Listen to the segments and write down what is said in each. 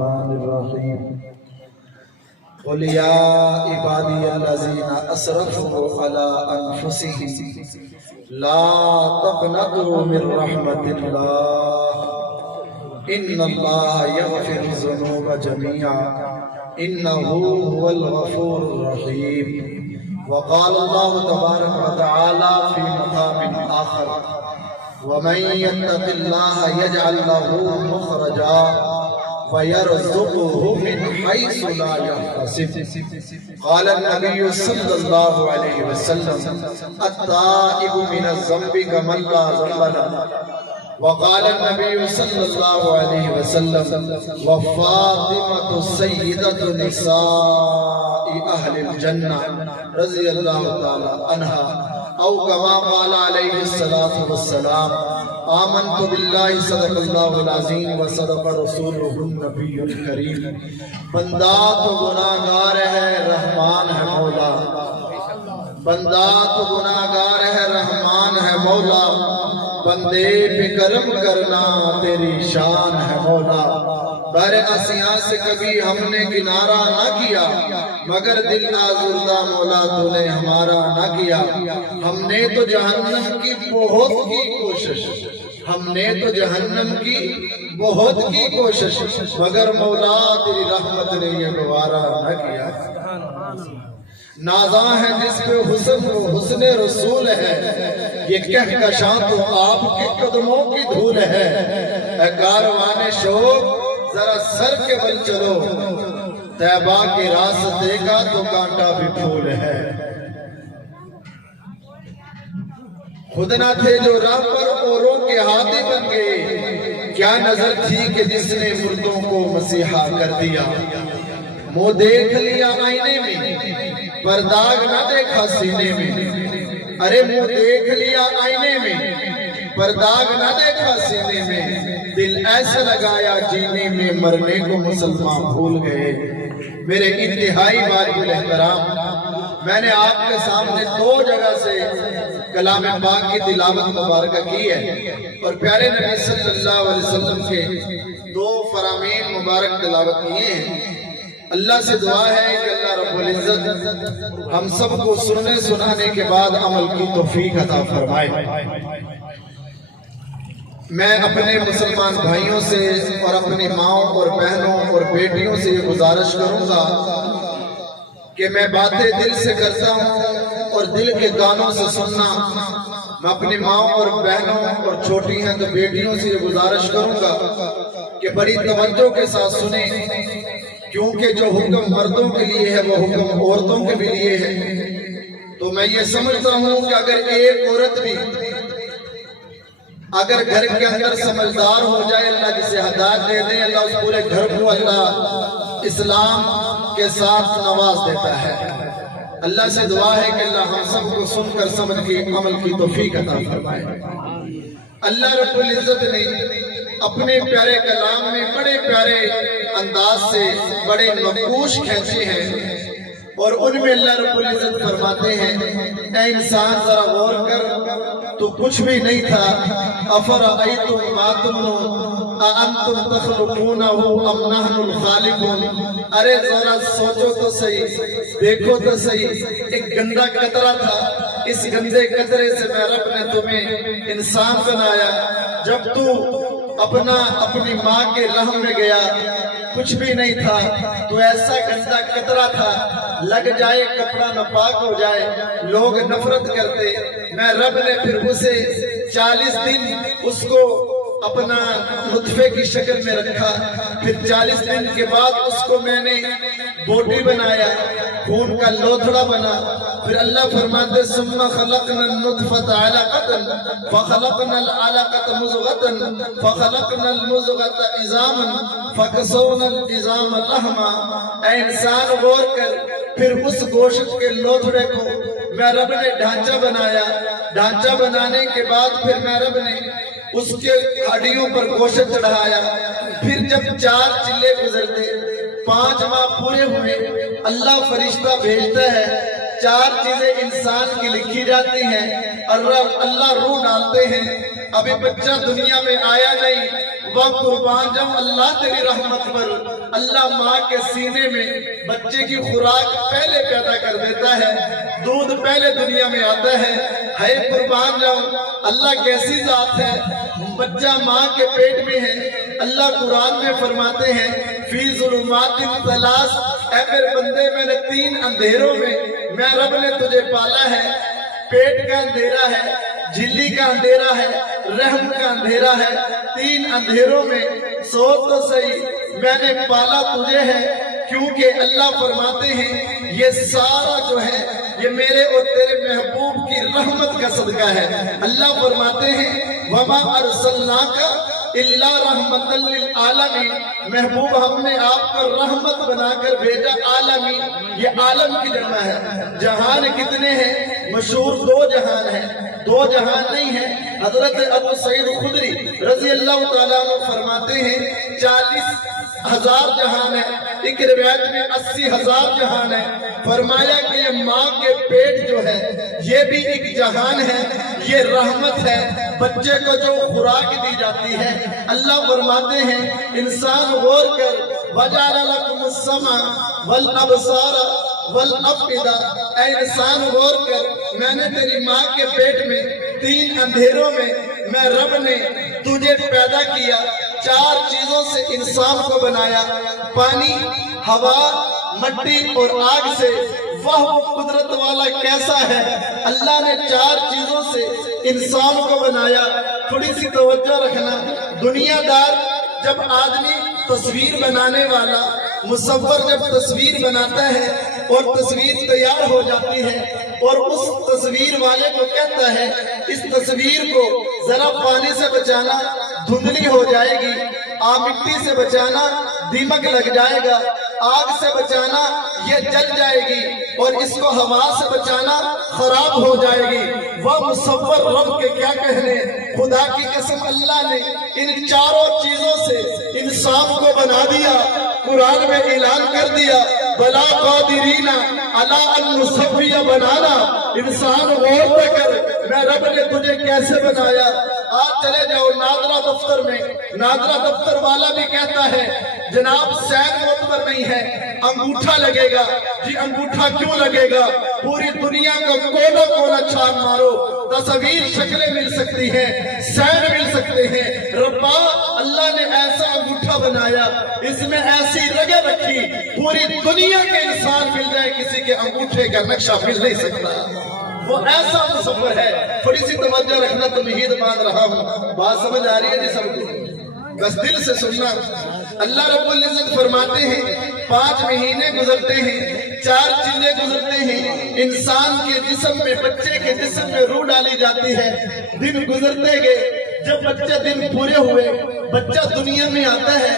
الرحمن الرحيم قل يا عبادي الذين أسرفوا على أنفسهم لا تقنطوا من رحمة الله إن الله يغفر الذنوب جميعا إنه هو الغفور الرحيم. وقال الله تبارك وتعالى في مقام آخر ومن يتق الله يجعل له مخرجا ويرزقه من حيث لا يحتسب. قال النبي صلى الله عليه وسلم التائب من الذنب كمن لا ذنب له. وقال النبي صلى الله عليه وسلم وفاطمة سيدة نساء أهل الجنة رضي الله تعالى عنها أو كما قال عليه الصلاة والسلام آمنت بالله صدق الله العظيم وصدق رسوله النبي الكريم. بندہ تو گناہگار ہے رحمان ہے مولا، بندہ تو گناہگار ہے رحمان ہے مولا، بندے پہ کرم کرنا تیری شان ہے مولا. بر آسیاں سے کبھی ہم نے کنارہ نہ کیا مگر دل آزردہ مولا تو نے ہمارا نہ کیا. ہم نے تو جہنم کی بہت کی کوشش، ہم نے تو جہنم کی بہت کی کوشش مگر مولا تیری رحمت نے یہ گوارا نہ کیا. نازاں ہے جس پہ حسن و حسن رسول ہے، یہ کہکشاں تو آپ کے قدموں کی دھول ہے. اے کاروان شوق ذرا سر کے بل چلو، طیبہ کے راستے کا تو کانٹا بھی پھول ہے. خود نہ تھے جو راہ پر اوروں کے ہاتھی بن گئے، کیا نظر تھی کہ جس نے مردوں کو مسیحا کر دیا. منہ دیکھ لیا آئینے میں پر داغ نہ دیکھا سینے میں، ارے منہ دیکھ لیا آئینے میں پر داغ نہ دیکھا سینے میں، دل ایسا لگایا جینے میں مرنے کو مسلمان بھول گئے. میرے انتہائی واجب الاحترام، میں نے آپ کے سامنے دو جگہ سے کلام پاک کی تلاوت مبارکہ کی ہے اور پیارے نبی صلی اللہ علیہ وسلم کے دو فرامین مبارک تلاوت کیے ہیں. اللہ سے دعا ہے کہ اللہ رب العزت ہم سب کو سننے سنانے کے بعد عمل کی توفیق عطا فرمائے. میں اپنے مسلمان بھائیوں سے اور اپنی ماؤں اور بہنوں اور بیٹیوں سے یہ گزارش کروں گا کہ میں باتیں دل سے کرتا ہوں اور دل کے کانوں سے سننا. میں اپنی ماؤں اور بہنوں اور چھوٹی ہیں تو بیٹیوں سے یہ گزارش کروں گا کہ بڑی توجہ کے ساتھ سنیں، کیونکہ جو حکم مردوں کے لیے ہے وہ حکم عورتوں کے بھی لیے ہے. تو میں یہ سمجھتا ہوں کہ اگر ایک عورت بھی اگر گھر کے اندر سمجھدار ہو جائے، اللہ جسے ہدایت دے دے، اللہ اس پورے گھر کو اللہ اسلام کے ساتھ نواز دیتا ہے. اللہ سے دعا ہے کہ اللہ ہم سب کو سن کر سمجھ کے عمل کی توفیق عطا فرمائے. اللہ رب العزت نے اپنے پیارے کلام میں بڑے پیارے انداز سے بڑے نقوش کھینچے ہیں اور ان میں اللہ رب العزت فرماتے ہیں اے انسان ذرا غور کر، تو کچھ بھی نہیں تھا. افرأیتم ما تمنون اانتم تخلقونہ ام نحن الخالقون. ارے ذرا سوچو تو صحیح، دیکھو تو صحیح، ایک گندا قطرہ تھا، اس گندے قطرے سے میں رب نے تمہیں انسان بنایا. جب تو اپنی ماں کے رحم میں گیا کچھ بھی نہیں تھا، تو ایسا گندا قطرہ تھا، لگ جائے کپڑا ناپاک ہو جائے لوگ نفرت کرتے. میں رب نے پھر اسے 40 دن اس کو اپنا نطفے کی شکل میں رکھا، پھر 40 دن کے بعد اس کو میں نے بوٹی بنایا، خون کا لوتھڑا بنا. پھر اللہ فرماتے ثم خلقنا النطفة علقة فخلقنا العلقة مضغة فخلقنا المضغة عظاما فكسونا العظام لحما. اے انسان غور کر، پھر اس گوشت کے لوتھڑے کو میں رب نے ڈھانچہ بنایا. ڈھانچہ بنانے کے بعد پھر میں رب نے اس کے ہڈیوں پر گوشت چڑھایا. پھر جب 4 چلے گزرتے، 5 ماہ پورے ہوئے، اللہ فرشتہ بھیجتا ہے، 4 چیزیں انسان کی لکھی جاتی ہیں اور اللہ روح ڈالتے ہیں. ابھی بچہ دنیا میں آیا نہیں، وہ قربان جاؤں اللہ تیری رحمت پر. اللہ ماں کے سینے میں بچے کی خوراک پہلے پیدا کر دیتا ہے، دودھ پہلے دنیا میں آتا ہے۔ ہے قربان جاؤں، اللہ کیسی ذات ہے، بچہ ماں کے پیٹ میں ہے۔ اللہ قرآن میں فرماتے ہیں فی ظلمات ثلاث، اے میرے بندے میں نے 3 اندھیروں میں رب نے تجھے پالا ہے۔ پیٹ کا اندھیرا ہے، جھلی کا اندھیرا ہے، رحم کا اندھیرا ہے۔ 3 اندھیروں میں سوچ تو صحیح، میں نے پالا تجھے ہے، کیونکہ اللہ فرماتے ہیں یہ سارا جو ہے یہ میرے اور تیرے محبوب کی رحمت کا صدقہ ہے۔ اللہ فرماتے ہیں وَمَا أَرْسَلْنَاكَ إِلَّا رَحْمَةً لِلْعَالَمِينَ، محبوب ہم نے آپ کو رحمت بنا کر بھیجا۔ عالمین یہ عالم کی جمع ہے۔ جہان کتنے ہیں؟ مشہور 2 جہان ہیں، 2 جہان نہیں ہیں۔ حضرت ابو سعید خدری رضی اللہ تعالیٰ عنہ فرماتے ہیں 40,000 جہان ہے، ایک روایت میں 80,000 جہان ہے۔ فرمایا کہ یہ ماں کے پیٹ جو ہے یہ بھی ایک جہان ہے، یہ رحمت ہے۔ بچے کو جو خوراک دی جاتی ہے، اللہ فرماتے ہیں انسان غور کر وَجَعَلَ لَكُمُ السَّمْعَ وَالْأَبْصَارَ وَالْأَفْئِدَةَ، اے انسان غور کر، میں نے تیری ماں کے پیٹ میں 3 اندھیروں میں رب نے تجھے پیدا کیا۔ 4 چیزوں سے انسان کو بنایا، پانی، ہوا، مٹی اور آگ سے۔ وہ قدرت والا کیسا ہے، اللہ نے 4 چیزوں سے انسان کو بنایا۔ تھوڑی سی توجہ رکھنا، دنیا دار جب آدمی تصویر بنانے والا مصور جب تصویر بناتا ہے اور تصویر تیار ہو جاتی ہے اور اس تصویر والے کو کہتا ہے اس تصویر کو ذرا پانی سے بچانا، دھندلی ہو جائے گی، مٹی سے بچانا، دیمک لگ جائے گا، آگ سے بچانا، یہ جل جائے گی، اور اس کو ہوا سے بچانا، خراب ہو جائے گی۔ وہ مصور رب کے کیا کہنے، خدا کی قسم اللہ نے ان 4 چیزوں سے انسان کو بنا دیا۔ قرآن میں اعلان کر دیا بلا قادرین علی ان نسوی بنانا، انسان غور نہ کر میں رب نے تجھے کیسے بنایا۔ آج چلے جاؤ نادرہ دفتر میں، نادرہ دفتر والا بھی کہتا ہے جناب سین معتبر نہیں ہے، انگوٹھا لگے گا۔ جی انگوٹھا کیوں لگے گا؟ پوری دنیا کا کونا کونا چھان مارو، تصویر شکلیں مل سکتی ہیں، سین مل سکتے ہیں۔ ربا اللہ نے ایسا انگوٹھا بنایا، اس میں ایسی رگیں رکھی، پوری دنیا کے انسان مل جائے، کسی کے انگوٹھے کا نقشہ مل نہیں سکتا۔ وہ ایسا مصور ہے۔ تھوڑی سی توجہ رکھنا، تمہید باندھ رہا ہوں، بات سمجھ آ رہی ہے جی سب کو؟ بس دل سے سننا۔ اللہ رب العزت فرماتے ہیں 5 مہینے گزرتے ہیں، 4 چیزیں گزرتے ہیں، انسان کے جسم میں، بچے کے جسم میں روح ڈالی جاتی ہے، دن گزرتے گئے، جب بچہ دن پورے ہوئے، بچہ دنیا میں آتا ہے،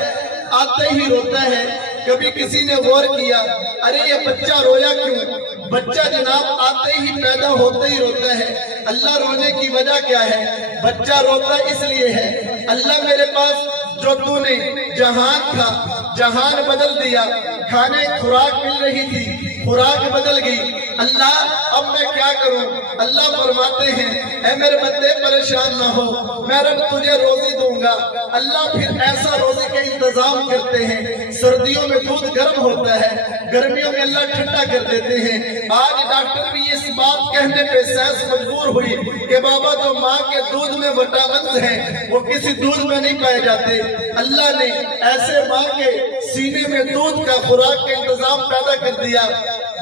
آتے ہی روتا ہے۔ کبھی کسی نے غور کیا ارے یہ بچہ رویا کیوں؟ بچہ جناب آتے ہی پیدا ہوتے ہی روتا ہے۔ اللہ رونے کی وجہ کیا ہے؟ بچہ روتا اس لیے ہے اللہ میرے پاس جو تو نے جہان تھا، جہان بدل دیا، کھانے خوراک مل رہی تھی، خوراک بدل گئی، اللہ اب میں کیا کروں؟ اللہ فرماتے ہیں اے میرے بندے پریشان نہ ہو، میں رب تجھے روزی دوں گا۔ اللہ پھر ایسا روزی کا انتظام کرتے ہیں، سردیوں میں دودھ گرم ہوتا ہے، گرمیوں میں اللہ ٹھنڈا کر دیتے ہیں۔ آج ڈاکٹر بھی اس بات کہنے پہ سائنس مجبور ہوئی کہ بابا جو ماں کے دودھ میں وٹامنز ہیں وہ کسی دودھ میں نہیں پائے جاتے۔ اللہ نے ایسے ماں کے سینے میں دودھ کا خوراک کا انتظام پیدا کر دیا۔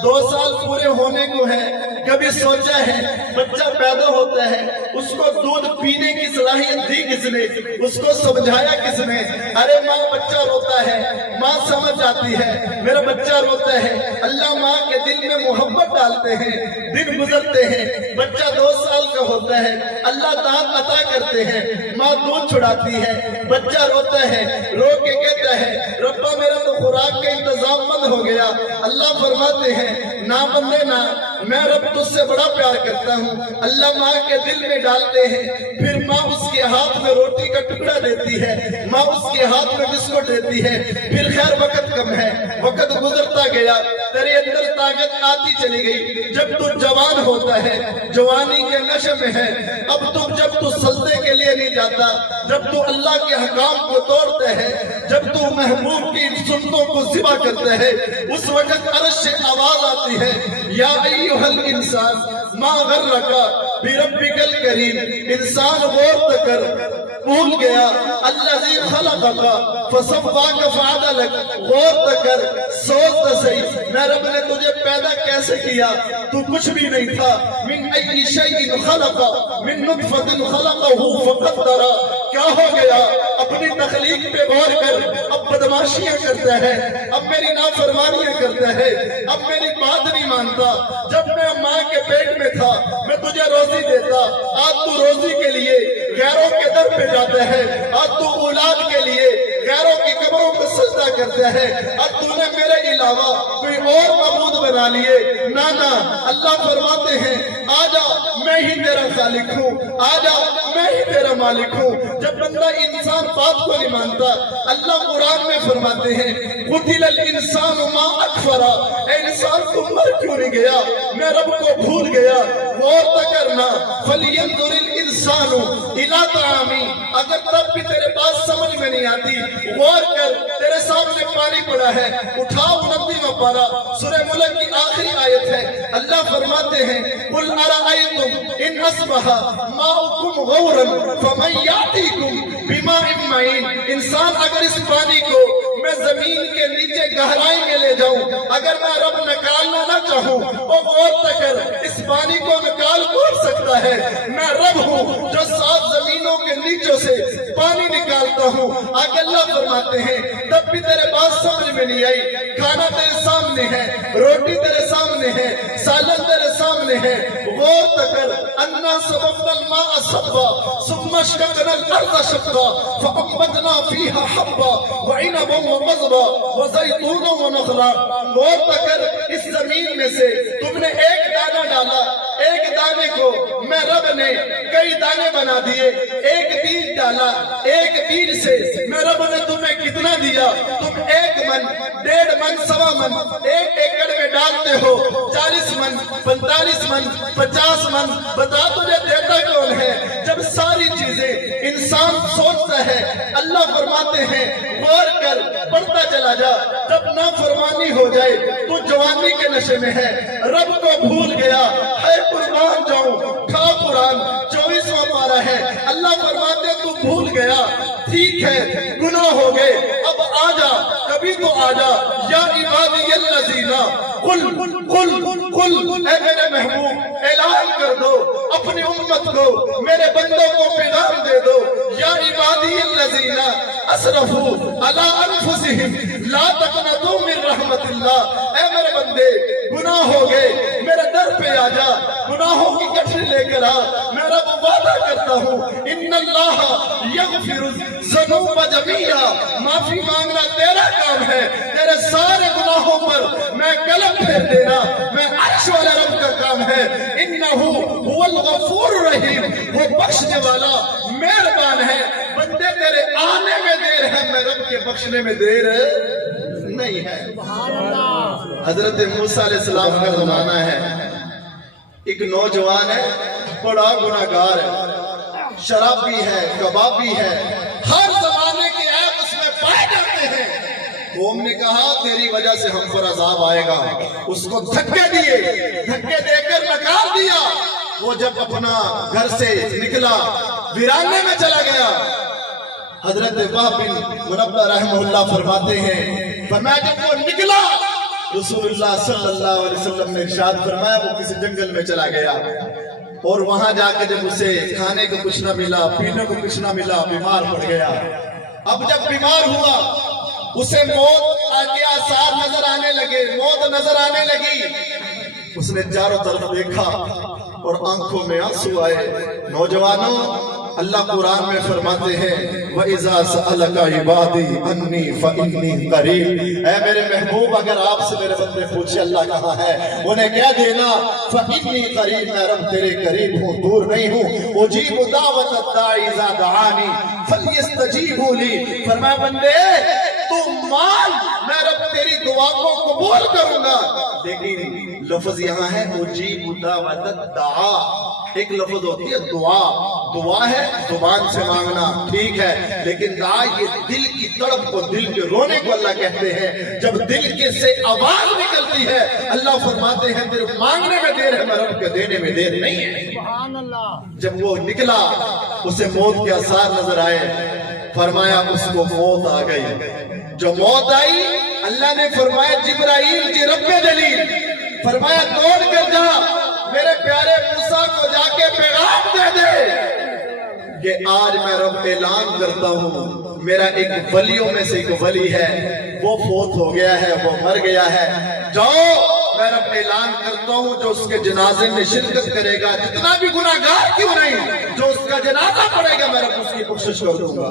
2 سال پورے ہونے کو ہے، کبھی سوچا ہے بچہ پیدا ہوتا ہے اس کو دودھ پینے کی صلاحیت دی کس نے؟ اس کو سمجھایا کس نے؟ ارے ماں بچہ روتا ہے، ماں سمجھ جاتی ہے میرا بچہ روتا ہے، اللہ ماں کے دل میں محبت ڈالتے ہیں، دن گزرتے ہیں، بچہ 2 سال کا ہوتا ہے، اللہ دانت عطا کرتے ہیں، ماں دودھ چھڑاتی ہے، بچہ روتا ہے، رو کے کہتا ہے ربا میرا تو خوراک کا انتظام بند ہو گیا۔ اللہ فرماتے ہیں نا بندے نا، میں رب تجھ سے بڑا پیار کرتا ہوں۔ اللہ ماں کے دل میں ڈالتے ہیں، پھر ماں اس کے ہاتھ میں روٹی کا ٹکڑا دیتی ہے، ماں اس کے ہاتھ میں بسکٹ دیتی ہے، پھر خیر وقت کم ہے، وقت گزرتا بڑھتا گیا، تیرے اندر طاقت آتی چلی گئی. جب تو جوان ہوتا ہے، جوانی کے نشے میں ہے، اب جب تو سجدے کے لیے نہیں جاتا، جب تو اللہ کے حکام کو توڑتا ہے، جب تو محبوب کی سنتوں کو ذبح کرتا ہے، اس وقت عرش سے آواز آتی ہے، یا ایھا الانسان ما غرک بربک الکریم. انسان غور کر، بھول گیا الذی خلقک فسواک فعدلک. غور کر، سوچ تو صحیح، میں رب نے تجھے پیدا کیسے کیا؟ تو کچھ بھی نہیں تھا. من ای شیء خلق، من نطفۃ خلقہ فقدر. کیا ہو گیا؟ اپنی تخلیق پہ غور کر. اب بدماشیاں کرتا ہے، اب میری نافرمانیاں کرتا ہے، اب میری بات نہیں مانتا. جب میں ماں کے پیٹ میں تھا، میں تجھے روزی دیتا، آج تو روزی کے لیے غیروں کے در پہ جاتا ہے. آج تو اولاد کے لیے غیروں کی قبروں پہ سجدہ کرتا ہے. آج تو نے میرے علاوہ کوئی اور معبود بنا لیے. نانا، اللہ فرماتے ہیں آجا میں ہی تیرا خالق ہوں، آجا میں ہی تیرا مالک ہوں. جب بندہ انسان بات کو نہیں مانتا، اللہ قرآن میں فرماتے ہیں قتل الانسان ما اکفر. اے انسان تم مر کیوں نہیں گیا؟ میں رب کو بھول گیا. غور کرنا، فلینظر الانسان الی طعامی. اگر تب بھی تیرے پاس سمجھ میں نہیں آتی، غور کر، تیرے سامنے پانی پڑا ہے، اٹھاؤ 29واں پارہ سورہ ملک کی آخری آیت ہے. اللہ فرماتے ہیں قل ارأیتم ان اصبح ماؤکم غورا فمن یأتیکم بماء معین. انسان اگر اس پانی کو میں زمین کے نیچے گہرائی میں لے جاؤں، اگر میں رب نکالنا نہ چاہوں، اور غور کر، اس پانی کو نکال کون سکتا ہے؟ میں رب ہوں جو 7 زمینوں کے نیچوں سے پانی نکالتا ہوں. آگے اللہ فرماتے ہیں تب بھی تیرے بات سمجھ میں نہیں آئی. کھانا تیرے سامنے ہے، روٹی تیرے سامنے ہے، سالن تیرے سامنے ہے. غور کر، انا صببنا الماء صبا ثم شققنا الارض شقا فانبتنا فيها حبا وعنبا وقضبا وزيتونا ونخلا. غور کر، اس زمین میں سے تم نے ایک دانہ ڈالا، ایک دانے کو میں رب نے کئی دانے بنا دیے. ایک بیج ڈالا، ایک بیج سے میں رب نے تمہیں کتنا دیا؟ تم 1 من، 1.5 من، 1.25 من 1 ایکڑ میں ڈالتے ہو. 40 من، 45 من، 50 من. بتا تجھے دیتا کون ہے؟ جب ساری چیزیں انسان سوچتا ہے، اللہ فرماتے ہیں غور کر، پڑھتا چلا جا. جب نافرمانی ہو جائے تو جوانی کے نشے میں ہے، رب کو بھول گیا. ہے قربان جاؤں، کھا قرآن 24واں پارہ ہے. اللہ فرماتے ہیں تو بھول گیا، ٹھیک ہے، گناہ ہو گئے، اب آجا، کبھی تو آجا. یا عبادی الذین قل قل قل، اے میرے محبوب اعلان کر دو اپنی امت کو، میرے بندوں کو پیغام دے دو. یا عبادی الذین اسرفوا علی انفسہم لا تقنطوا من رحمت اللہ. اے میرے بندے گناہ ہو گئے، میرے در پہ آجا، گناہوں کی گٹھری لے کر آ. میں رب وعدہ کرتا ہوں ان اللہ یغفر الذنوب جميعا. معافی مانگنا تیرا کام ہے، تیرے سارے گناہوں پر میں قلم پھیر دینا میں عرش والے رب کا کام ہے. انہ هو الغفور الرحیم، وہ بخشنے والا مہربان ہے. بندے تیرے آنے میں دیر ہے، میں رب کے بخشنے میں دیر نہیں ہے. حضرت موسیٰ علیہ السلام کا زمانہ ہے. ایک نوجوان ہے، بڑا گناہگار ہے، شرابی ہے، کبابی ہے، ہر زمانے کے عیب اس میں پائے جاتے ہیں. قوم نے کہا تیری وجہ سے ہم پر عذاب آئے گا. اس کو دھکے دیے، دھکے دے کر نکال دیا. وہ جب اپنا گھر سے نکلا، ویرانے میں چلا گیا. حضرت وہب بن منبہ رحمہ اللہ فرماتے ہیں فرمایا جب وہ نکلا، رسول اللہ صلی اللہ علیہ وسلم نے ارشاد فرمایا وہ کسی جنگل میں چلا گیا، اور وہاں جا کے جب اسے کھانے کو کچھ نہ ملا، پینے کو کچھ نہ ملا، بیمار پڑ گیا. اب جب بیمار ہوا، اسے موت کے آثار نظر آنے لگے، موت نظر آنے لگی. اس نے چاروں طرف دیکھا اور آنکھوں میں آنسو آئے. نوجوانوں، اللہ قرآن میں فرماتے ہیں وَإِذَا سَأَلَكَ عِبَادِي عَنِّي فَإِنِّي قَرِيبٌ. اے میرے محبوب، اگر آپ سے میرے بندے پوچھے اللہ کہاں ہے، انہیں کہہ دینا فَإِنِّي قَرِيبٌ، میں رب تیرے قریب ہوں، دور نہیں ہوں. أُجِيبُ دَعْوَةَ الدَّاعِ إِذَا دَعَانِي فَلْيَسْتَجِيبُوا لِي. فرمایا بندے تو مان، میں رب تیری دعا کو قبول کروں گا. لیکن لفظ یہاں ہے اجیب دعوت الدعا. ایک لفظ ہوتی ہے دعا. دعا ہے زبان سے مانگنا، ٹھیک ہے، لیکن دعا یہ دل کی تڑپ کو، دل کے رونے کو اللہ کہتے ہیں. جب دل کے سے آواز نکلتی ہے اللہ فرماتے ہیں تیرے مانگنے میں دیر ہے، میں رب کے دینے میں دیر نہیں ہے. سبحان اللہ. جب وہ نکلا اسے موت کے آثار نظر آئے، فرمایا اس کو موت آ گئی. جو موت آئی اللہ نے فرمایا جبرائیل جی رب دلیل، فرمایا دوڑ کر جا میرے پیارے موسیٰ کو جا کے پیغام دے دے کہ آج میں رب اعلان کرتا ہوں میرا ایک ولیوں میں سے ایک ولی ہے، وہ فوت ہو گیا ہے، وہ مر گیا ہے. جاؤ میں رب اعلان کرتا ہوں جو اس کے جنازے میں شرکت کرے گا، جتنا بھی گناہگار کیوں نہیں، جو اس کا جنازہ پڑے گا میں رب اس کی بخشش کر دوں گا.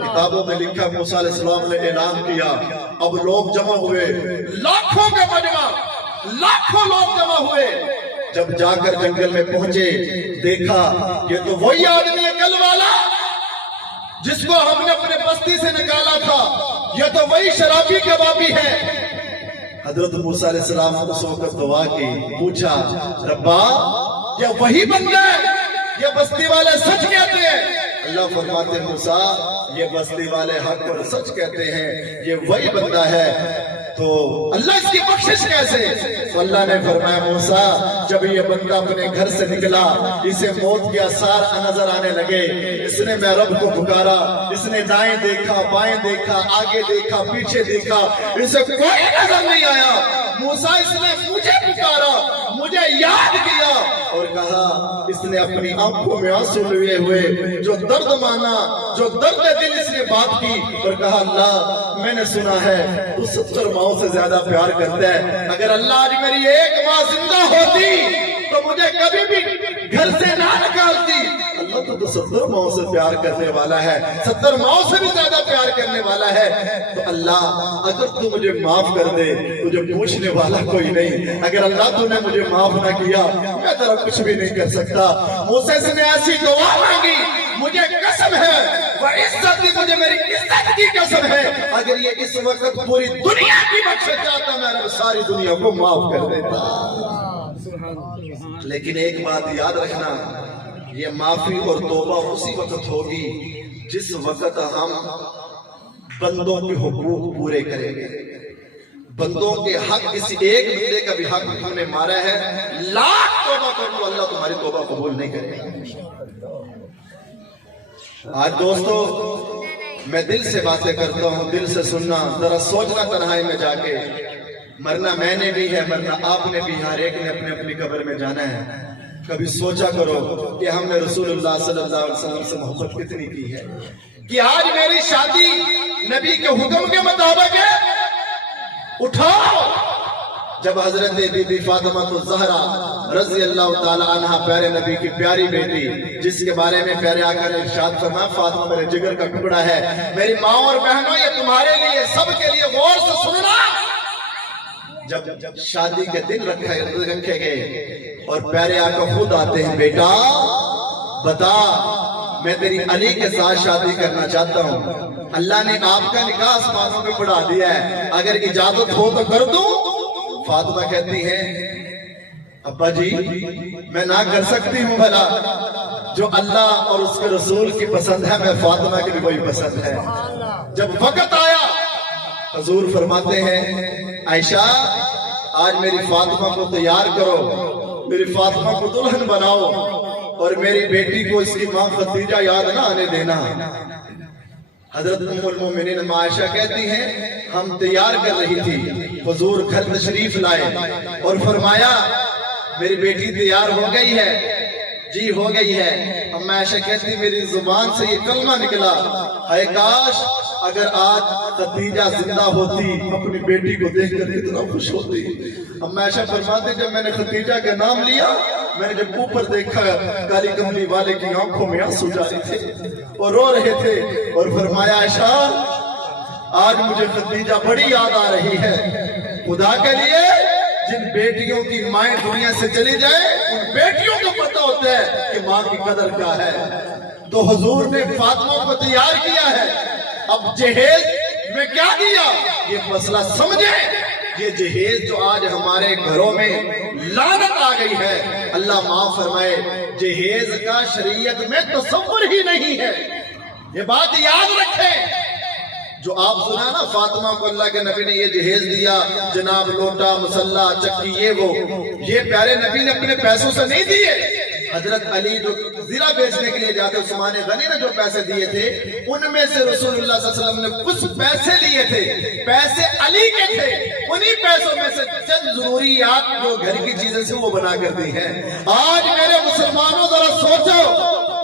کتابوں میں لکھا موسیٰ علیہ السلام نے اعلان کیا. اب لوگ جمع ہوئے، لاکھوں کا مجمع، لاکھوں لوگ جمع ہوئے. جب جا کر جنگل میں پہنچے دیکھا یہ تو وہی آدمی ہے کل والا جس کو ہم نے اپنے بستی سے نکالا تھا، یہ تو وہی شرابی کبابی ہے. حضرت موسیٰ علیہ السلام اس وقت دعا کی، پوچھا ربا یہ وہی بندہ ہے، یہ بستی والے سچ کہتے ہیں. اللہ فرماتے موسیٰ یہ بستی والے حق اور سچ کہتے ہیں، یہ وہی بندہ ہے. تو اللہ اس کی بخشش کیسے؟ تو اللہ نے فرمایا موسیٰ جب یہ بندہ اپنے گھر سے نکلا اسے موت کے آثار نظر آنے لگے، اس نے میں رب کو پکارا، اس نے دائیں دیکھا، بائیں دیکھا، آگے دیکھا، پیچھے دیکھا، اسے کوئی نظر نہیں آیا. موسیٰ اس نے مجھے پکارا، مجھے یاد کیا اور کہا، اس نے اپنی آنکھوں میں آنسو لیے ہوئے جو درد مانا، جو درد دل اس نے بات کی اور کہا اللہ میں نے سنا ہے تو 70 ماؤں سے زیادہ پیار کرتا ہے. اگر اللہ آج میری ایک ماں زندہ ہوتی تو مجھے کبھی بھی گھر سے نہ نکالتی. اللہ تو 70 ماؤں سے پیار کرنے والا ہے، 70 ماؤں سے بھی زیادہ پیار کرنے والا ہے. تو اللہ اگر تو مجھے معاف کر دے تجھے پوچھنے والا کوئی نہیں. اگر اللہ تو نے مجھے معاف نہ کیا میں تیرا کچھ بھی نہیں کر سکتا. موسیٰ نے ایسی دعا مانگی، مجھے قسم ہے وعزت کی، مجھے میری عزت کی قسم ہے اگر یہ اس وقت پوری دنیا کی بخشش چاہتا میں رب ساری دنیا کو معاف کر دیتا. لیکن ایک بات یاد رکھنا، یہ معافی اور توبہ اسی وقت ہوگی جس وقت ہم بندوں کے حقوق پورے کریں گے. بندوں کے حق، کسی ایک بندے کا بھی حق ہم نے مارا ہے، لاکھ توبہ کر تو اللہ تمہاری توبہ قبول نہیں کرے گا. آج دوستو میں دل سے باتیں کرتا ہوں، دل سے سننا، ذرا سوچنا تنہائی میں جا کے. مرنا میں نے بھی ہے، مرنا آپ نے بھی، ہر ایک نے اپنے اپنی قبر میں جانا ہے. کبھی سوچا کرو کہ ہم نے رسول اللہ صلی اللہ علیہ وسلم سے محبت کتنی کی ہے کہ آج میری شادی نبی کے حکم کے مطابق ہے. اٹھاؤ. جب حضرت بی بی فاطمہ الزہرا رضی اللہ تعالی عنہ پیارے نبی کی پیاری بیٹی، جس کے بارے میں پیارے آقا نے ارشاد فرمایا فاطمہ میرے جگر کا ٹکڑا ہے، میری ماں اور بہنوں یہ تمہارے لیے، سب کے لیے غور سے سننا. جب شادی کے دن رکھے گئے اور پیارے آقا خود آتے ہیں، بیٹا بتا میں تیری علی کے ساتھ شادی کرنا چاہتا ہوں، اللہ نے آپ کا نکاح آسمانوں پہ پڑھا دیا ہے، اگر اجازت ہو تو کر دوں. فاطمہ کہتی ہے ابا جی میں نہ کر سکتی ہوں، بھلا جو اللہ اور اس کے رسول کی پسند ہے میں فاطمہ کی بھی وہی پسند ہے. جب وقت آیا حضور فرماتے ہیں عائشہ آج میری فاطمہ کو تیار کرو، میری فاطمہ کو دلہن بناؤ اور میری بیٹی کو اس کی ماں خدیجہ یاد نہ آنے دینا. حضرت ام المومنین عائشہ کہتی ہیں ہم تیار کر رہی تھی، حضور گھر تشریف لائے اور فرمایا میری بیٹی تیار ہو گئی ہے. جی ہو گئی ہے. ام عائشہ کہتی میری زبان سے یہ کلمہ نکلا، اے کاش اگر آج خدیجہ زندہ ہوتی اپنی بیٹی کو دیکھ کر کتنا خوش ہوتی. ام عائشہ فرماتے جب میں نے خدیجہ کا نام لیا میں نے جب اوپر دیکھا کالی کملی والے کی آنکھوں میں آنسو جاری تھے اور رو رہے تھے اور فرمایا عائشہ آج مجھے خدیجہ بڑی یاد آ رہی ہے. خدا کے لیے جن بیٹیوں کی مائیں دنیا سے چلی جائیں ان بیٹیوں کو پتہ ہوتا ہے کہ ماں کی قدر کیا ہے. تو حضور نے فاطمہ کو تیار کیا ہے. اب جہیز میں کیا دیا؟ یہ مسئلہ سمجھے. یہ جہیز جو آج ہمارے گھروں میں لعنت آ گئی ہے، اللہ معاف فرمائے، جہیز کا شریعت میں تصور ہی نہیں ہے. یہ بات یاد رکھیں. جو آپ سنا نا فاطمہ کو اللہ کے نبی نے یہ جہیز دیا، جناب لوٹا، مسلح، چکی، یہ پیارے نبی نے اپنے پیسوں سے نہیں دیے. حضرت علی جو زرہ بیچنے کے لیے جاتے، عثمان غنی نے جو پیسے دیے تھے، ان میں سے رسول اللہ صلی اللہ علیہ وسلم نے کچھ پیسے لیے تھے، پیسے علی کے تھے. انہی پیسوں میں سے چند ضروریات جو گھر کی چیزیں سے وہ بنا کر دی ہیں. آج میرے مسلمانوں ذرا سوچو،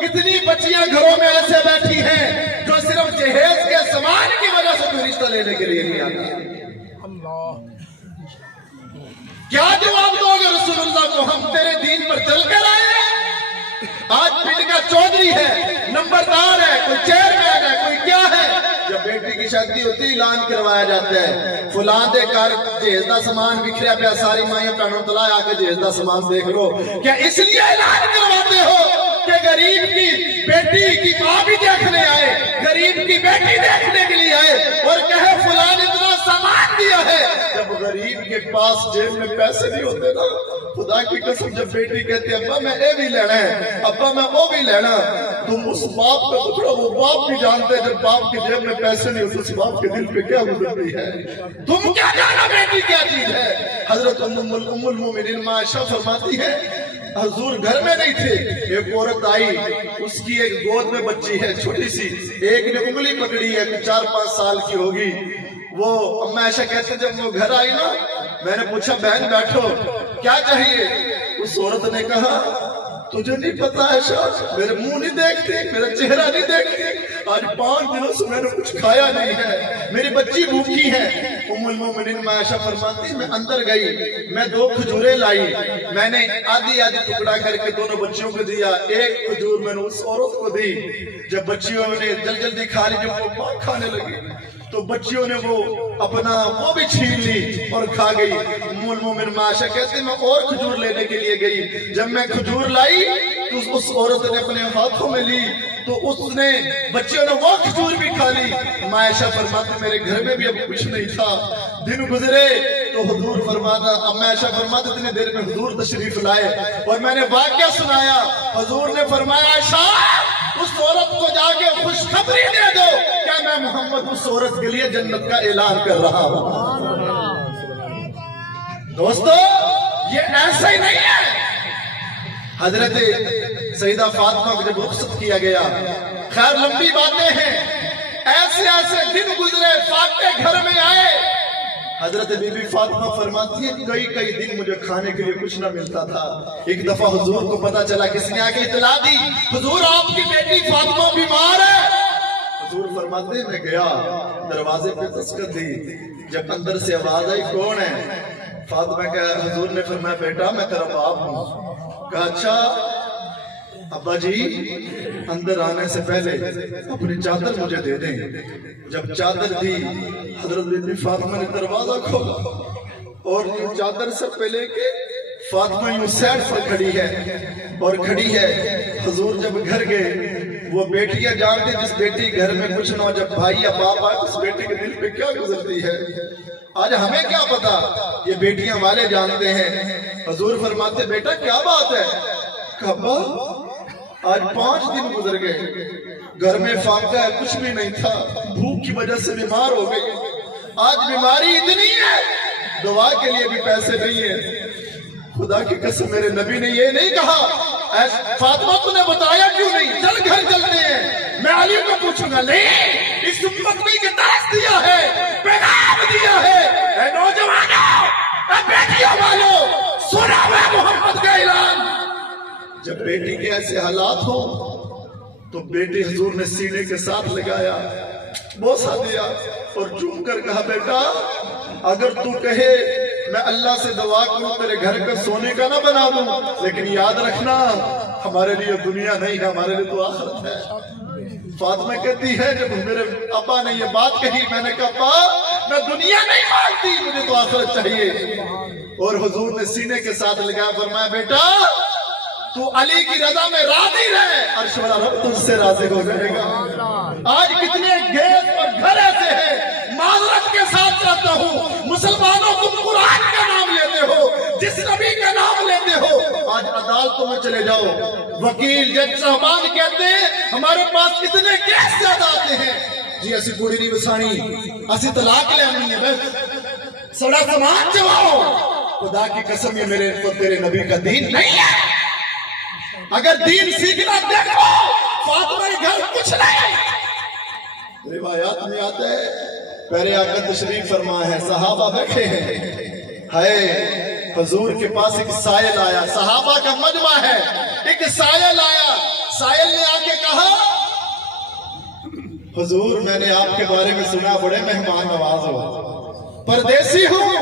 کتنی بچیاں گھروں میں ایسے بیٹھی ہیں جو صرف جہیز کے سامان کی وجہ سے کوئی رشتہ لینے کے لیے نہیں آتا. کیا جواب دو گے رسول اللہ کو؟ ہم تیرے دین پر چل کر آئے. آج پنڈ کا چودھری ہے، نمبردار ہے، کوئی چیئرمین ہے، کوئی کیا ہے. جب بیٹی کی شادی ہوتی اعلان کروایا جاتا ہے، فلاں دے کار جہیز دا سامان بکھریا پیا، ساری مائیں بہنوں تلا آ کے جہیز دا سامان دیکھ لو. کیا اس لیے اعلان کرواتے ہو کہ غریب کی بیٹی کی ماں بھی دیکھنے آئے، غریب کی بیٹی دیکھنے کے لیے آئے اور کہے فلاں اتنا سامان دیا ہے؟ جب غریب کے پاس جیب میں پیسے نہیں ہوتے نا، خدا کی قسم، جب بیٹی کہتی ہے ابا میں اے بھی لینا ہے، ابا میں وہ بھی لینا، تم اس باپ کا دکھڑا، وہ باپ بھی جانتے ہیں جب باپ کی جیب میں پیسے نہیں ہوتے اس باپ کے دل پہ کیا گزرتی ہے. تم کیا جانا بیٹی کیا چیز ہے. حضرت ام المومنین عائشہ فرماتی ہے حضور گھر میں نہیں تھے، ایک عورت آئی، اس کی ایک گود میں بچی ہے چھوٹی سی، ایک نے انگلی پکڑی ہے، 4-5 سال کی ہوگی. وہ اما عائشہ کہتے ہیں جب وہ گھر آئی نا، میں نے پوچھا بہن بیٹھو کیا چاہیے؟ اس عورت نے کہا تجھے نہیں پتا عائشہ، میرے منہ نہیں دیکھتے، میرا چہرہ نہیں دیکھتے، آج 5 دنوں سے میں نے کچھ کھایا نہیں ہے، میری بچی بھوکی ہے. ام المومنین عائشہ فرماتی میں اندر گئی، میں 2 کھجوریں لائی، میں نے آدھی ٹکڑا کر کے دونوں بچیوں کو دیا، ایک کھجور میں نے اس عورت کو دی. جب بچیوں نے جلدی کھا لی، جب وہ ماں کھانے لگی تو بچیوں نے وہ اپنا وہ بھی چھین لی اور کھا گئی. ام المومنین عائشہ کہتے ہیں میں اور کھجور لینے کے لیے گئی، جب میں کھجور لائی تو اس عورت نے اپنے ہاتھوں میں لی تو اس نے بچیوں نے وہ کھجور بھی کھا لی. عائشہ فرماتے میرے گھر میں بھی اب کچھ نہیں تھا. دن گزرے تو حضور فرماتا، عائشہ فرماتے اتنی دیر میں حضور تشریف لائے اور میں نے واقعہ سنایا. حضور نے فرمایا عائشہ اس عورت کو جا کے خوشخبری دے دو کیا میں محمد اس عورت کے لیے جنت کا اعلان کر رہا ہوں. دوستو یہ ایسا ہی نہیں ہے. حضرت سیدہ فاطمہ کو جب رخصت کیا گیا، خیر لمبی باتیں ہیں، ایسے دن گزرے، فاطمہ گھر میں آئے. حضرت بی بی فاطمہ فرماتی ہے کئی دن مجھے کھانے کے لیے کچھ نہ ملتا تھا. ایک دفعہ حضور کو پتا چلا، کسی نے آگے اطلاع دی حضور آپ کی بیٹی فاطمہ بیمار ہے. حضور فرماتے ہیں میں گیا، دروازے پہ دستک دی، جب اندر سے آواز آئی کون ہے؟ فاطمہ کہ حضور نے فرمایا بیٹا میں تیرا باپ ہوں. کہا اچھا ابا جی اندر آنے سے پہلے اپنی چادر مجھے دے دیں. جب چادر دی حضرت بی بی فاطمہ نے دروازہ کھولا اور یوں چادر سے پہلے کے فاطمہ یوں سیٹ پر کھڑی ہے. حضور جب گھر گئے وہ بیٹیاں جانتے جس بیٹی گھر میں کچھ نہ ہو، جب بھائی یا باپ آئے اس بیٹی کے دل پہ کیا گزرتی ہے. آج ہمیں کیا پتا، یہ بیٹیاں والے جانتے ہیں. حضور فرماتے بیٹا کیا بات ہے؟ کہا آج 5 دن گزر گئے، گھر میں فاقہ ہے، کچھ بھی نہیں تھا، بھوک کی وجہ سے بیمار ہو گئی، آج بیماری اتنی ہے دعا کے لیے بھی پیسے نہیں ہیں. خدا کی قسم میرے نبی نے یہ نہیں کہا فاطمہ تو نے بتایا کیوں نہیں، چل گھر چلتے ہیں، میں علی کو پوچھوں گا. نہیں، اس امت میں یہ درس دیا ہے، پیغام دیا ہے. اے نوجوانوں، اے بیٹیوں والوں، سنا ہے محمد کا اعلان. جب بیٹی کے ایسے حالات ہوں تو بیٹی حضور نے سینے کے ساتھ لگایا، بوسہ دیا اور چوم کر کہا بیٹا اگر تو کہے میں اللہ سے دعا کروں تیرے گھر کا سونے کا نہ بنا دوں، لیکن یاد رکھنا ہمارے لیے دنیا نہیں ہے، ہمارے لیے تو آخرت ہے. فاطمہ کہتی ہے جب میرے ابا نے یہ بات کہی میں نے کہا ابا میں دنیا نہیں مانتی، مجھے تو آخرت چاہیے. اور حضور نے سینے کے ساتھ لگایا، فرمایا بیٹا تو علی کی رضا میں راضی رہے، عرش والا رب تجھ سے راضی ہو جائے گا. آج کتنے گیس اور گھر ایسے ہیں، ماں ساتھ چاہتا ہوں مسلمانوں تم قرآن کا نام لیتے ہو, جس نبی کا نام لیتے ہو, آج عدالتوں میں چلے جاؤ, وکیل جج صاحبان کہتے ہیں ہمارے پاس اتنے کیس زیادہ آتے ہیں, جی اسی کوڑی نہیں بسانی, اسی طلاق لینی ہے, بس سڑا سامان چلاؤ. خدا کی قسم یہ میرے تو تیرے نبی کا دین نہیں ہے. اگر دین سیکھنا دیکھو فاطمہ کے گھر کچھ نہیں. روایات میں آتا ہے پیارے آقا تشریف فرما ہے, صحابہ بیٹھے ہیں, ہائے حضور کے پاس ایک سائل آیا, صحابہ کا مجمع ہے, ایک سائل آیا, سائل نے آ کے کہا حضور میں نے آپ کے بارے میں سنا بڑے مہمان نواز ہو, پردیسی ہوں,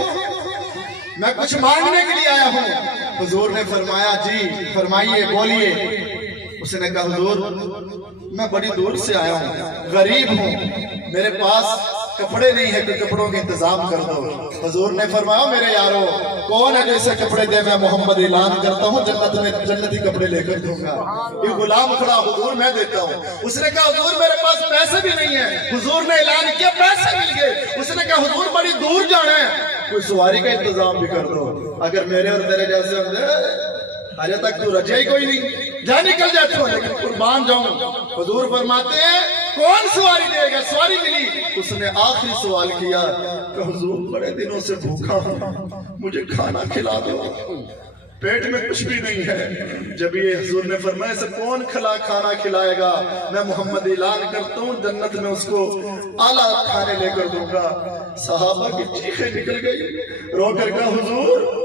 میں کچھ مانگنے کے لیے آیا ہوں. حضور نے فرمایا جی فرمائیے بولیے. اس نے کہا حضور میں بڑی دور سے آیا ہوں, غریب ہوں, میرے پاس کپڑے نہیں ہے کہ کپڑوں کے انتظام کر دو. حضور نے فرمایا میرے یارو کون ہے جیسے کپڑے دے, میں محمد اعلان کرتا ہوں جنت میں جنتی کپڑے لے کر دوں گا. یہ غلام کھڑا حضور میں دیتا ہوں. اس نے کہا حضور میرے پاس پیسے بھی نہیں ہیں. حضور نے اعلان کیا پیسے مل گئے. اس نے کہا حضور بڑی دور جانا ہے, کوئی سواری کا انتظام بھی کر دو. اگر میرے اور تیرے جیسے ہوں آج تک تو رجے ہی کوئی نہیں, جا نکل جاتا ہوں لیکن قربان جاؤں. حضور فرماتے ہیں کون سواری دے گا, سواری ملی. اس نے آخری سوال کیا کہ حضور بڑے دنوں سے بھوکا ہوں, مجھے کھانا کھلا دو, پیٹ میں کچھ بھی نہیں ہے. جب یہ حضور نے فرمایا سے کون کھانا کھلائے گا, میں محمد اعلان کرتا ہوں جنت میں اس کو اعلیٰ کھانے لے کر دوں گا. صحابہ کی چیخیں نکل گئی, رو کر کہا حضور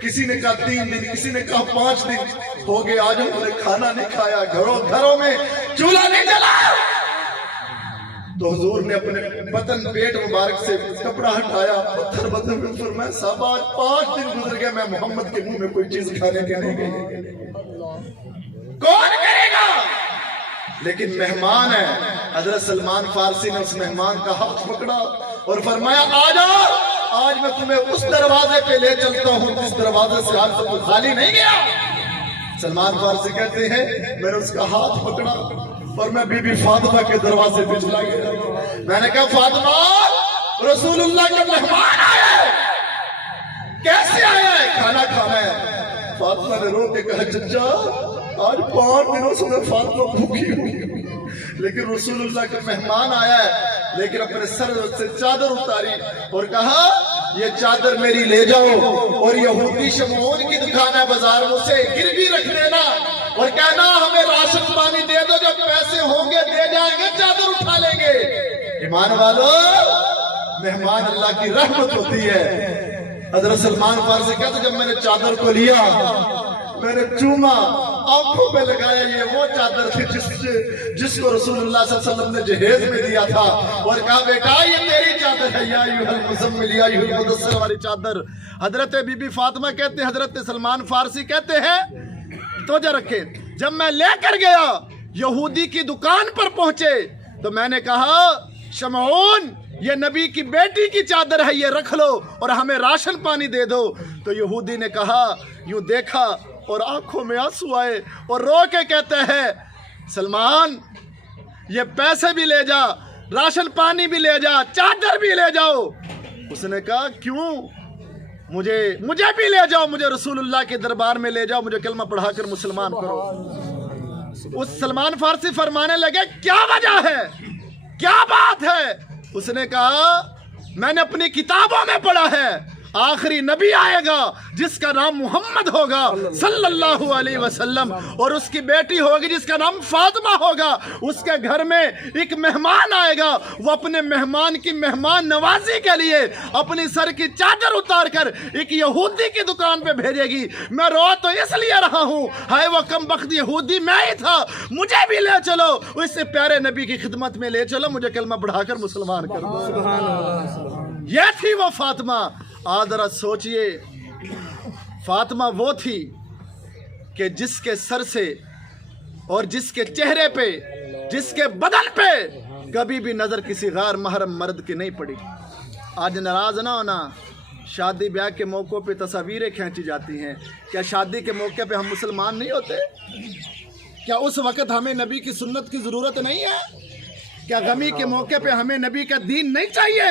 کسی نے کہا 3 دن, کسی نے کہا 5 دن ہو گئے, آج ہم نے کھانا نہیں کھایا, گھروں میں چولہا نہیں جلا. تو حضور نے اپنے بطن پیٹ مبارک سے کپڑا ہٹایا, پتھر بدن میں فرمایا صاحب آج 5 دن گزر گئے میں محمد کے منہ میں کوئی چیز کھانے کے نہیں گئی, کون کرے گا. لیکن مہمان ہے, حضرت سلمان فارسی نے اس مہمان کا ہاتھ پکڑا اور فرمایا آج میں تمہیں اس دروازے پہ لے چلتا ہوں جس دروازے سے آج تک خالی نہیں گیا. سلمان فارسی کہتے ہیں میں نے اس کا ہاتھ پکڑا اور میں بی بی فاطمہ کے دروازے پہ چلا گیا. میں نے کہا فاطمہ رسول اللہ کا مہمان آیا ہے, کیسے آیا ہے, کھانا کھانا ہے. فاطمہ نے رو کے کہا چچا آج 5 دنوں سے میں فاطمہ بھوکی ہوں, لیکن رسول اللہ کا مہمان آیا ہے. لیکن اپنے سر سے چادر اتاری اور کہا یہ چادر میری لے جاؤ اور یہودی شمعون کی دکان ہے بازار میں اسے گروی رکھ دینا اور کہنا ہمیں راشن پانی دے دو, جب پیسے ہوں گے دے جائیں گے چادر اٹھا لیں گے. ایمان والو مہمان اللہ کی رحمت ہوتی ہے. حضرت سلمان فارسی کہتے جب میں نے چادر کو لیا میں نے چوما, آنکھوں پہ لگایا, یہ وہ چادر تھی جس کو رسول اللہ صلی اللہ علیہ وسلم نے جہیز میں دیا تھا اور کہا بیٹا یہ تیری چادر ہے, یا ایھا المزمل یا ایھا المدثر والی چادر. حضرت بی بی فاطمہ کہتے ہیں حضرت سلمان فارسی کہتے ہیں توجہ رکھے, جب میں لے کر گیا یہودی کی دکان پر پہنچے تو میں نے کہا شمعون یہ نبی کی بیٹی کی چادر ہے, یہ رکھ لو اور ہمیں راشن پانی دے دو. تو یہودی نے کہا یوں دیکھا اور آنکھوں میں آنسو آئے اور رو کے کہتے ہیں سلمان یہ پیسے بھی لے جا, راشن پانی بھی لے جا, چادر بھی لے جاؤ. اس نے کہا کیوں, مجھے بھی لے جاؤ, مجھے رسول اللہ کے دربار میں لے جاؤ, مجھے کلمہ پڑھا کر مسلمان کرو. اس سلمان فارسی فرمانے لگے کیا وجہ ہے, کیا بات ہے. اس نے کہا میں نے اپنی کتابوں میں پڑھا ہے آخری نبی آئے گا جس کا نام محمد ہوگا صلی اللہ علیہ وسلم, اور اس کی بیٹی ہوگی جس کا نام فاطمہ ہوگا. اس کے گھر میں ایک مہمان آئے گا, وہ اپنے مہمان کی مہمان نوازی کے لیے اپنی سر کی چادر اتار کر ایک یہودی کی دکان پہ بھیجے گی. میں رو تو اس لیے رہا ہوں, ہائے وہ کم بخت یہودی میں ہی تھا, مجھے بھی لے چلو, اس سے پیارے نبی کی خدمت میں لے چلو, مجھے کلمہ پڑھا کر مسلمان کر دو. یہ تھی وہ فاطمہ. ذرا سوچئے فاطمہ وہ تھی کہ جس کے سر سے اور جس کے چہرے پہ جس کے بدن پہ کبھی بھی نظر کسی غیر محرم مرد کی نہیں پڑی. آج ناراض نہ ہونا, شادی بیاہ کے موقع پہ تصاویریں کھینچی جاتی ہیں, کیا شادی کے موقع پہ ہم مسلمان نہیں ہوتے؟ کیا اس وقت ہمیں نبی کی سنت کی ضرورت نہیں ہے؟ کیا غمی کے موقع پہ ہمیں نبی کا دین نہیں چاہیے؟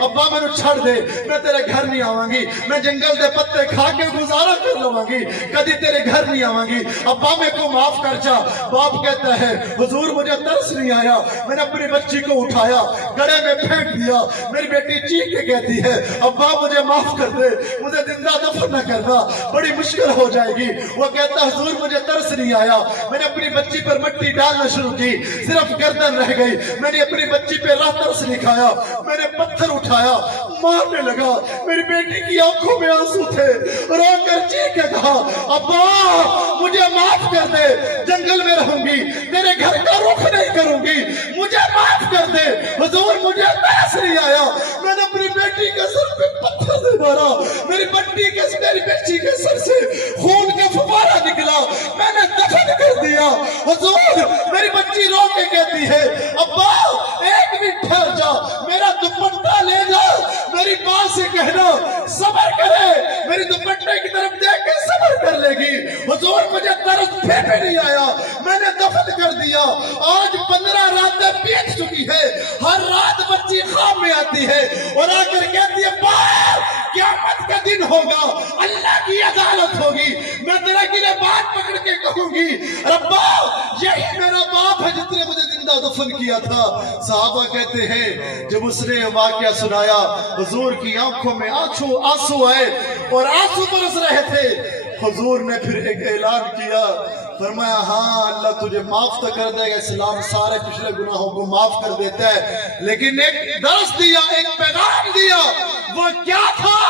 ابا میں چھڑ دے، میں تیرے گھر نہیں آوانگی، میں جنگل دے پتے کھا کے گزارا کر لوانگی، کدی تیرے گھر نہیں آوانگی، ابا میں کو معاف کر جا۔ باپ کہتا ہے حضور مجھے ترس نہیں آیا، میں نے اپنی بچی کو اٹھایا گڑھے میں پھینک دیا، میری بیٹی چیخ کے کہتی ہے ابا مجھے معاف کر دے، مجھے زندہ دفن نہ کرنا، بڑی مشکل ہو جائے گی۔ وہ کہتا حضور مجھے ترس نہیں آیا، میں نے اپنی بچی پر مٹی ڈالنا شروع کی، صرف گردن رہ گئی، میں نے اپنی بچی پہ راہ ترس نہیں کھایا، میں نے پتھر اٹھایا مارنے لگا، میری بیٹی کی آنکھوں میں آنسو تھے، رو کر چیخ کے کہا ابا مجھے معاف کر دے، جنگل میں رہوں گی، تیرے گھر کا رخ نہیں کروں گی، مجھے معاف کر دے۔ حضور مجھے ترس نہیں آیا، میں نے اپنی بیٹی کے سر پہ پتھر سے مارا، میری بچی کے سر سے خون کا فوارہ نکلا، میں نے دفن کر دیا۔ حضور میری بچی رو کے کہتی ہے ابا ایک منٹ ٹھہر جا، میرا دوپٹہ لے جا، میری ماں سے کہنا صبر کرے، میری دوپٹے کی طرف دیکھ کے صبر کر لے گی۔ حضور مجھے درد پھر بھی نہیں آیا، میں نے دفن کر دیا۔ آج 15 راتیں بیت چکی ہے، ہر رات بچی خواب میں آتی ہے اور آ کر کہتی ہے قیامت کا دن ہوگا، اللہ کی عدالت ہوگی، میں تیرے لیے بات پکڑ کے کہوں گی ربا یہی میرا باپ ہے جس نے مجھے زندہ دفن کیا تھا۔ صحابہ کہتے ہیں جب اس نے واقعہ سنایا حضور کی آنکھوں میں آنسو آئے اور آنسو برس رہے تھے۔ حضور نے پھر ایک اعلان کیا، فرمایا ہاں اللہ تجھے معاف تو کر دے گا، اسلام سارے پچھلے گناہوں کو معاف کر دیتا ہے، لیکن ایک درس دیا، ایک پیغام دیا، وہ کیا تھا؟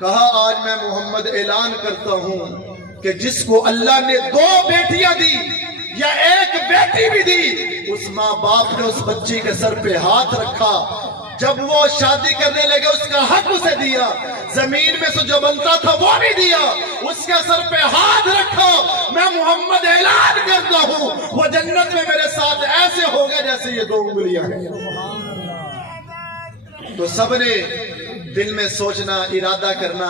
کہا آج میں محمد اعلان کرتا ہوں کہ جس کو اللہ نے 2 بیٹیاں دی یا 1 بیٹی بھی دی، اس ماں باپ نے اس بچی کے سر پہ ہاتھ رکھا، جب وہ شادی کرنے لگے اس کا حق اسے دیا، زمین میں سے جو بنتا تھا وہ بھی دیا، اس کے سر پہ ہاتھ رکھا، میں محمد اعلان کرتا ہوں وہ جنت میں میرے ساتھ ایسے ہوگا جیسے یہ 2 انگلیاں ہیں۔ تو سب نے دل میں سوچنا، ارادہ کرنا،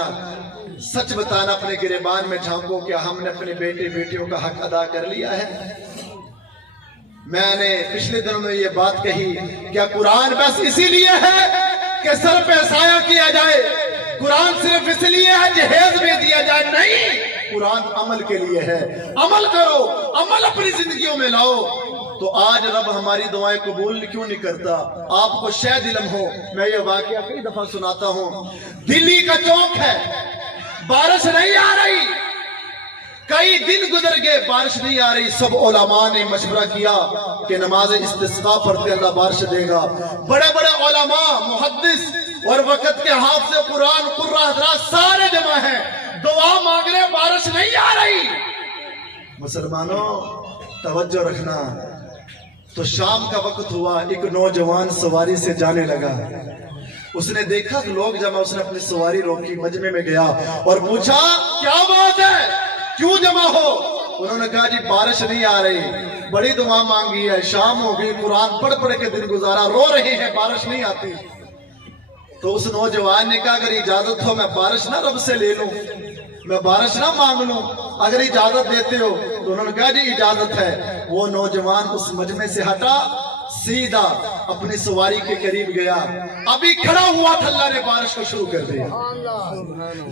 سچ بتانا، اپنے گریبان میں جھانکو کیا ہم نے اپنے بیٹے بیٹیوں کا حق ادا کر لیا ہے؟ میں نے پچھلے دنوں میں یہ بات کہی، کیا قرآن بس اسی لیے ہے کہ سر پہ سایہ کیا جائے؟ قرآن صرف اس لیے ہے جہیز میں دیا جائے؟ نہیں، قرآن عمل کے لیے ہے۔ عمل کرو، عمل اپنی زندگیوں میں لاؤ۔ تو آج رب ہماری دعائیں قبول کیوں نہیں کرتا؟ آپ کو شاید علم ہو، میں یہ واقعہ کئی دفعہ سناتا ہوں، دلی کا چوک ہے، بارش نہیں آ رہی، کئی دن گزر گئے بارش نہیں آ رہی، سب علماء نے مشورہ کیا کہ نماز استسقاء پڑھتے اللہ بارش دے گا۔ بڑے بڑے علماء، محدث اور وقت کے حافظ قرآن، قرآن حضرات سارے جمع ہیں، دعا مانگ رہے، بارش نہیں آ رہی۔ مسلمانوں توجہ رکھنا۔ تو شام کا وقت ہوا، ایک نوجوان سواری سے جانے لگا، اس نے دیکھا کہ لوگ جمع، اس نے اپنی سواری روکی، مجمع میں گیا اور پوچھا کیا بات ہے، کیوں جمع ہو؟ انہوں نے کہا جی بارش نہیں آ رہی، بڑی دعا مانگی ہے، شام ہو گئی، قرآن پڑھ پڑھ کے دن گزارا، رو رہے ہیں، بارش نہیں آتی۔ تو اس نوجوان نے کہا اگر اجازت ہو میں بارش نہ رب سے لے لوں، میں بارش نہ مانگ لوں، اگر اجازت دیتے ہو؟ تو انہوں نے کہا جی اجازت ہے۔ وہ نوجوان اس مجمع سے ہٹا، سیدھا اپنی سواری کے قریب گیا، ابھی کھڑا ہوا تھا اللہ نے بارش کو شروع کر دیا۔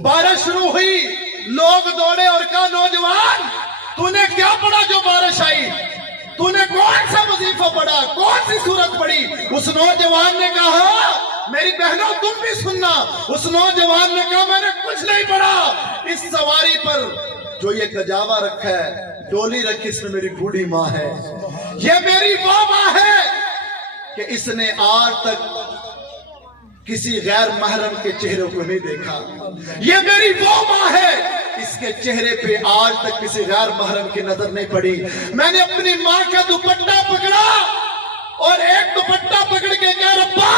بارش شروع ہوئی، لوگ دوڑے اور کہا نوجوان تو نے کیا پڑھا جو بارش آئی؟ تو نے کون سا وظیفہ پڑھا، کون سی سورت پڑھی؟ اس نوجوان نے کہا میری بہنوں تم بھی سننا، اس نوجوان نے کہا میں نے کچھ نہیں پڑھا، اس سواری پر جو یہ کجاوا رکھا ہے، ڈولی رکھی، اس میں میری بوڑھی ماں ہے، یہ میری وہ ماں ہے کہ اس نے آج تک کسی غیر محرم کے چہرے کو نہیں دیکھا، یہ میری وہ ماں ہے اس کے چہرے پہ آج تک کسی غیر محرم کی نظر نہیں پڑی۔ میں نے اپنی ماں کا دوپٹہ پکڑا اور ایک دوپٹہ پکڑ کے کہا ربا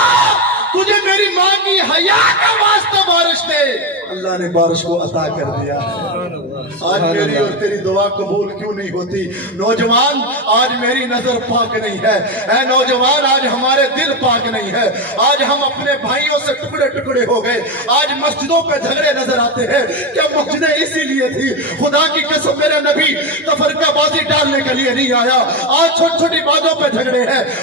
تجھے میری ماں کی حیا کا واسطہ بارش دے، اللہ نے بارش کو عطا کر دیا ہے۔ آج میری اور تیری دعا قبول کیوں نہیں ہوتی؟ نوجوان آج میری نظر پاک نہیں ہے، اے نوجوان آج ہمارے دل پاک نہیں ہے، آج ہم اپنے بھائیوں سے ٹکڑے ٹکڑے ہو گئے، آج مسجدوں پہ جھگڑے نظر آتے ہیں، کیا مسجدیں اسی لیے تھی؟ خدا کی قسم میرے نبی تفرقہ بازی ڈالنے کے لیے نہیں آیا، آج چھوٹی چھوٹی باتوں پہ جھگڑے ہیں،